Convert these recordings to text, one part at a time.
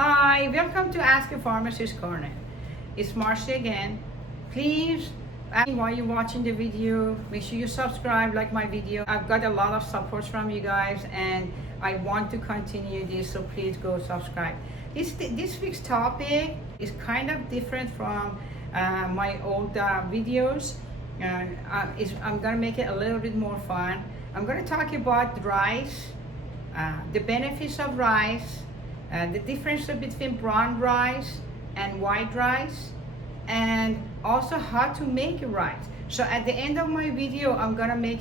Hi, welcome to Ask a Pharmacist Corner. It's Marcy again. Please, while you're watching the video, make sure you subscribe, like my video. I've got a lot of support from you guys and I want to continue this, so please go subscribe. This week's topic is kind of different from my old videos. I'm gonna make it a little bit more fun. I'm gonna talk about rice, the benefits of rice, the difference between brown rice and white rice, and also how to make rice. So at the end of my video, I'm gonna make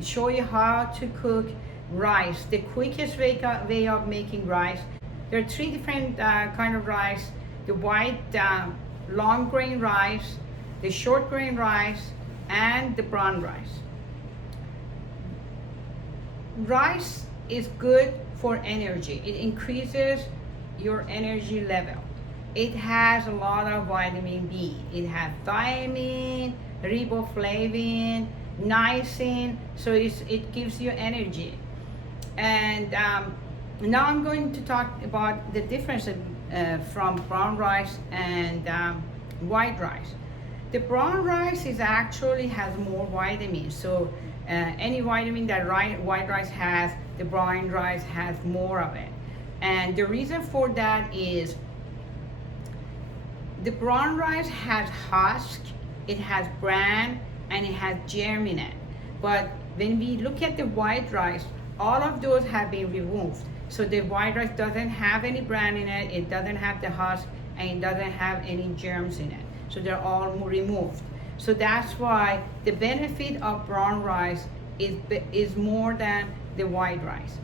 show you how to cook rice, the quickest way of making rice. There are three different kind of rice: the white long grain rice, the short grain rice, and the brown rice. Rice is good for energy. It increases your energy level. It has a lot of vitamin B. It has thiamine, riboflavin, niacin, so it gives you energy. And now I'm going to talk about the difference from brown rice and white rice. The brown rice actually has more vitamins. So any vitamin that white rice has, the brown rice has more of it. And the reason for that is the brown rice has husk, it has bran, and it has germ in it. But when we look at the white rice, all of those have been removed. So the white rice doesn't have any bran in it, it doesn't have the husk, and it doesn't have any germs in it. So they're all removed. So that's why the benefit of brown rice is more than the white rice.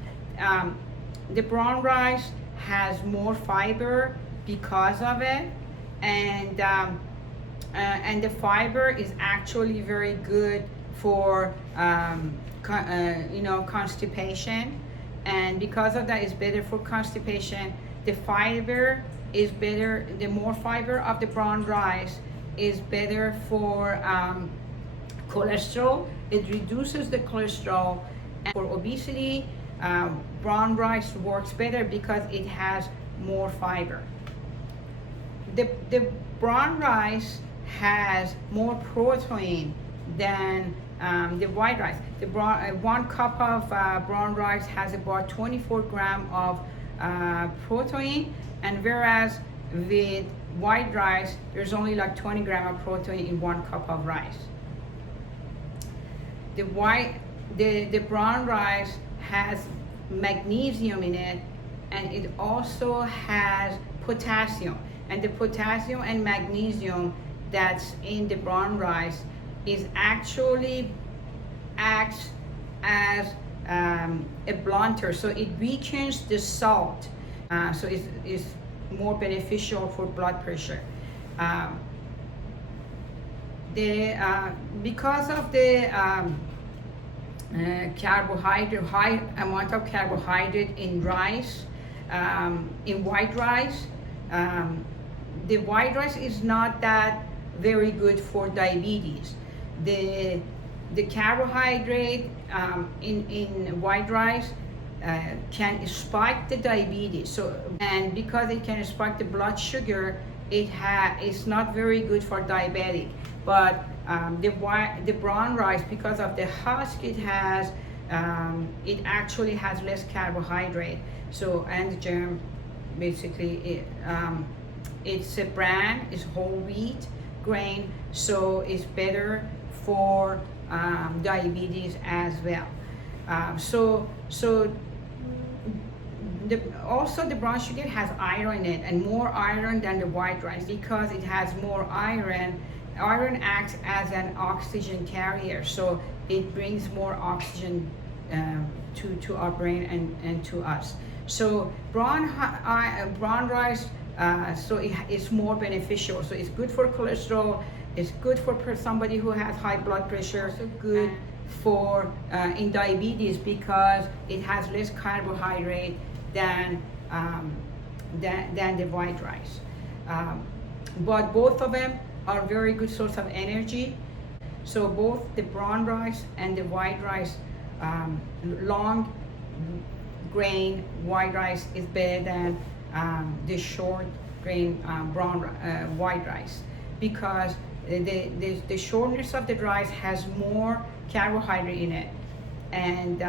The brown rice has more fiber because of it, and the fiber is actually very good for constipation, and because of that, it's better for constipation. The fiber is better. The more fiber of the brown rice is better for cholesterol. It reduces the cholesterol. And for obesity, brown rice works better because it has more fiber. The brown rice has more protein than the white rice. The 1 cup of brown rice has about 24 grams of protein, and whereas with white rice, there's only like 20 grams of protein in 1 cup of rice. The brown rice has magnesium in it, and it also has potassium. And the potassium and magnesium that's in the brown rice is actually acts as a blunter, so it weakens the salt, so it's more beneficial for blood pressure. Because of the carbohydrate, high amount of carbohydrate in rice, in white rice, the white rice is not that very good for diabetes. The carbohydrate in white rice can spike the diabetes. So, and because it can spike the blood sugar, it's not very good for diabetic. But the brown rice, because of the husk it has, it actually has less carbohydrate. So, and the germ, basically, it's a bran, it's whole wheat grain, so it's better for diabetes as well. Also the brown sugar has iron in it, and more iron than the white rice. Because it has more iron, iron acts as an oxygen carrier, so it brings more oxygen to our brain and to us. So brown rice, so it's more beneficial. So it's good for cholesterol, it's good for somebody who has high blood pressure, so good for in diabetes because it has less carbohydrate than the white rice. But both of them are very good source of energy. So both the brown rice and the white rice, long grain white rice is better than the short grain white rice, because the shortness of the rice has more carbohydrate in it, and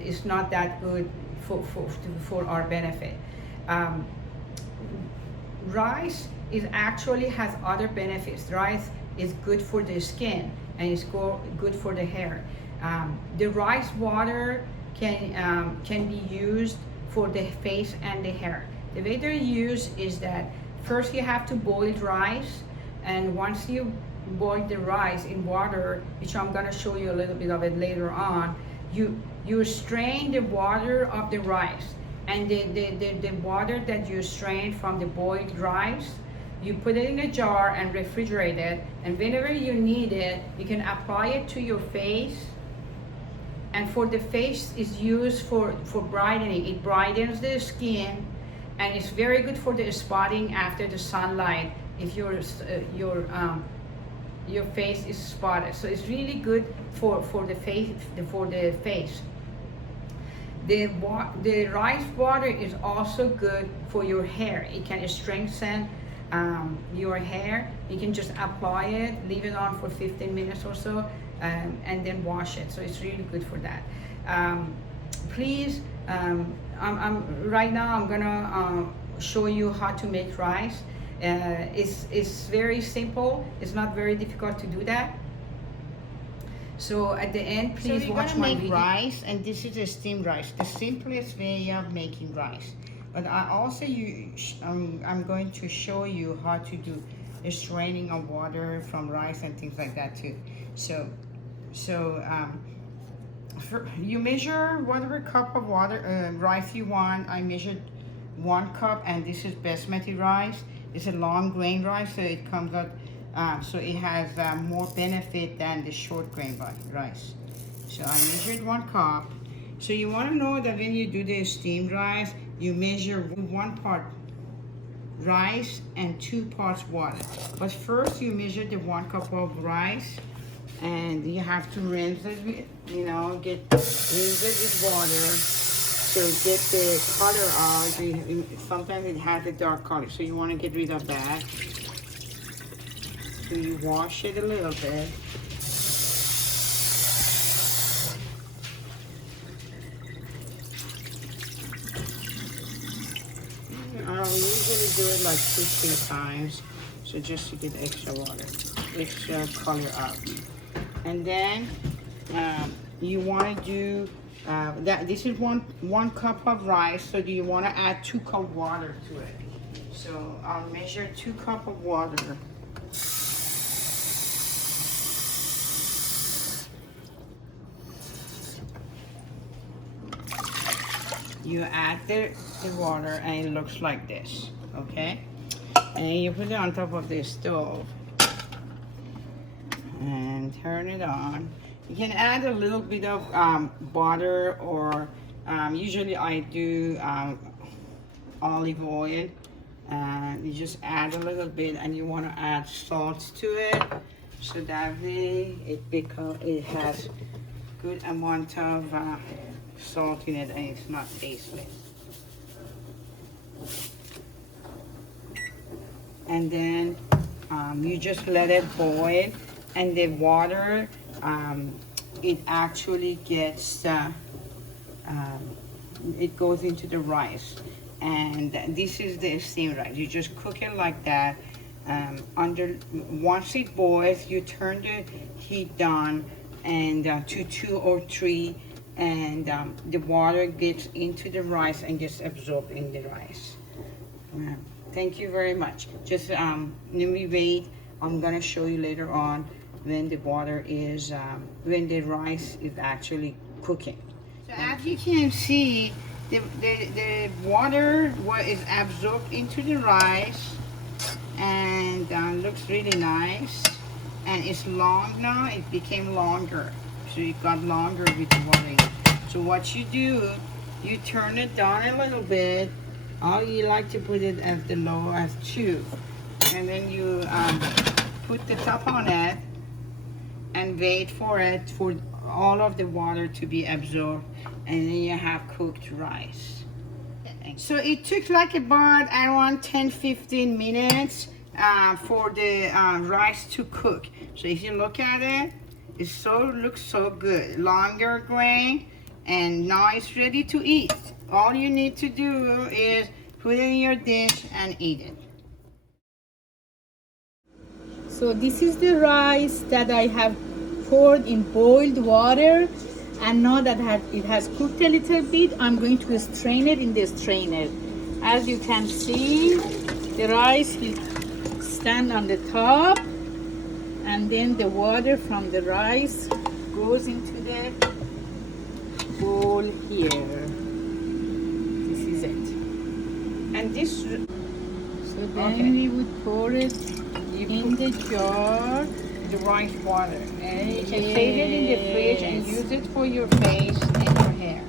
it's not that good for our benefit. Rice is actually has other benefits. Rice is good for the skin, and it's good for the hair. The rice water can be used for the face and the hair. The way they're used is that first you have to boil rice, and once you boil the rice in water, which I'm gonna show you a little bit of it later on, you strain the water of the rice, and the water that you strain from the boiled rice, you put it in a jar and refrigerate it, and whenever you need it, you can apply it to your face. And for the face is used for brightening. It brightens the skin, and it's very good for the spotting after the sunlight if your face is spotted. So it's really good for the face. The rice water is also good for your hair. It can strengthen your hair. You can just apply it, leave it on for 15 minutes or so, and then wash it. So it's really good for that. Please, right now I'm gonna show you how to make rice. It's very simple. It's not very difficult to do that. So at the end, please watch my video. Rice, and this is a steamed rice, the simplest way of making rice. But I also I'm going to show you how to do the straining of water from rice and things like that too. So you measure whatever cup of water rice you want. I measured 1 cup, and this is basmati rice. It's a long grain rice, so it comes out. So it has more benefit than the short grain rice. So I measured 1 cup. So you want to know that when you do the steamed rice, you measure 1 part rice and 2 parts water. But first you measure the 1 cup of rice, and you have to rinse it, rinse it with water to get the color out. Sometimes it has a dark color, so you want to get rid of that. So you wash it a little bit. I usually do it like 2-3 times, so just to get extra water, extra color out. And then you want to do that. This is one cup of rice, so do you want to add 2 cups water to it? So I'll measure 2 cups of water. You add the water, and it looks like this, okay? And you put it on top of the stove and turn it on. You can add a little bit of butter, or usually I do olive oil. You just add a little bit, and you want to add salt to it, so that way it has good amount of salt in it, and it's not tasteless. And then you just let it boil, and the water it actually gets it goes into the rice, and this is the steamed rice. You just cook it like that. Once it boils, you turn the heat down and to 2 or 3, and the water gets into the rice and gets absorbed in the rice. Thank you very much. Just let me wait. I'm gonna show you later on when the water is when the rice is actually cooking. So as you can see, the water is absorbed into the rice, and looks really nice, and it's long now. It became longer, so it got longer with the water. So what you do, you turn it down a little bit. You like to put it as the low as 2, and then you put the top on it and wait for all of the water to be absorbed, and then you have cooked rice. So it took like about around 10-15 minutes for the rice to cook. So if you look at it, it looks so good. Longer grain, and now it's ready to eat. All you need to do is put it in your dish and eat it. So this is the rice that I have poured in boiled water, and now that it has cooked a little bit, I'm going to strain it in the strainer. As you can see, the rice will stand on the top, and then the water from the rice goes into the bowl here. This is it. And this, So then Okay. we would pour it in the jar. the rice water. And you can save it in the fridge and use it for your face and your hair.